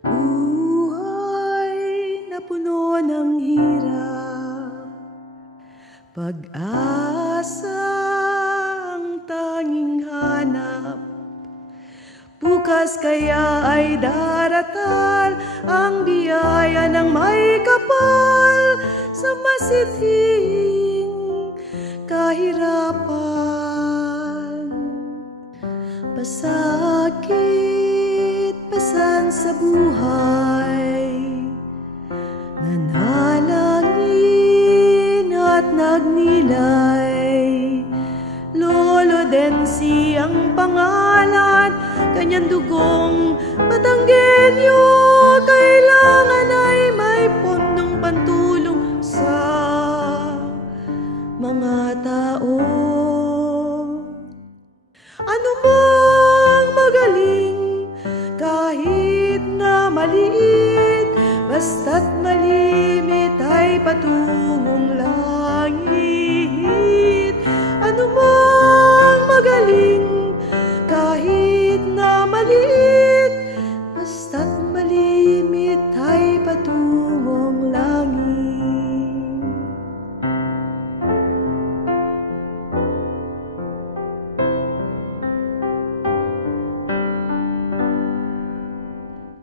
Buhay na puno ng hirap, pag-asa ang tanging hanap. Bukas kaya ay daratal ang biyaya ng may kapal sa masithing kahirapan. Pasakit, pasan sa buhay, nanalangin at nagnilay. Lolo Densi ang pangalan, kanyang dugong Batanggenyo. Kailangan ay may pondong pantulong sa mga tao. Ano mang magaling, kahit na maliit, basta't malimit ay patungong langit. Ano mang magaling, kahit na maliit, basta't malimit ay patungong langit.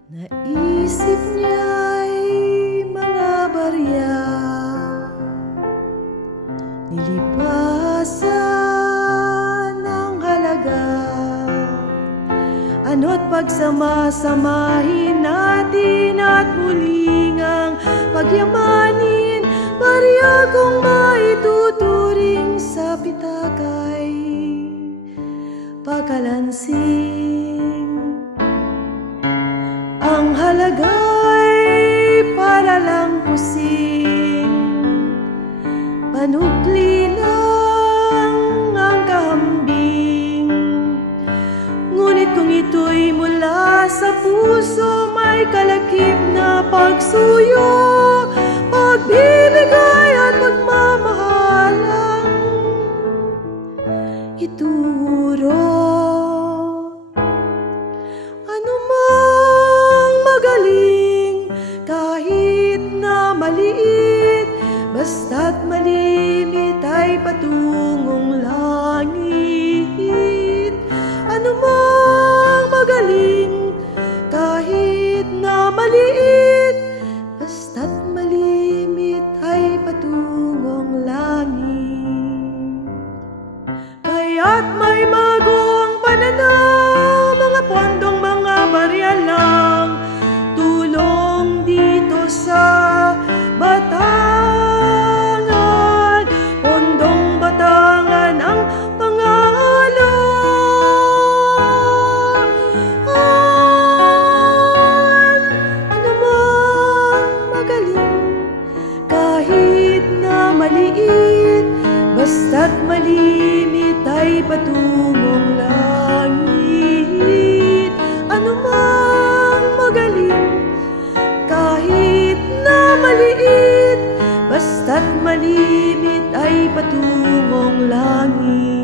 Naisip niya'y mga barya, nilipasan ng halaga. Ano't pagsama-samahin natin at muling ang pagyamanin, barya kung maituturing sa pitakay pagkalansing. Ang halaga'y para lang kusing, panukli lang ang kahambing. Ngunit kung ito'y mula sa puso, may kalakip na pagsuyo, pagbibigay at pagmamahalang ituro. Ano mang magaling, kahit na maliit, basta't malimit ay patungong langit. Ano mang magaling, kahit na maliit, basta't malimit ay patungong langit. Kaya't may magong pananaw, mga pondong, mga barya lang, tulong dito sa Batangan. Pondong Batangan ang pangalan. Ano mang magaling, kahit na maliit, basta't malimit ay patungong langit. Ano mang magaling, kahit na maliit, basta't malimit ay patungong langit.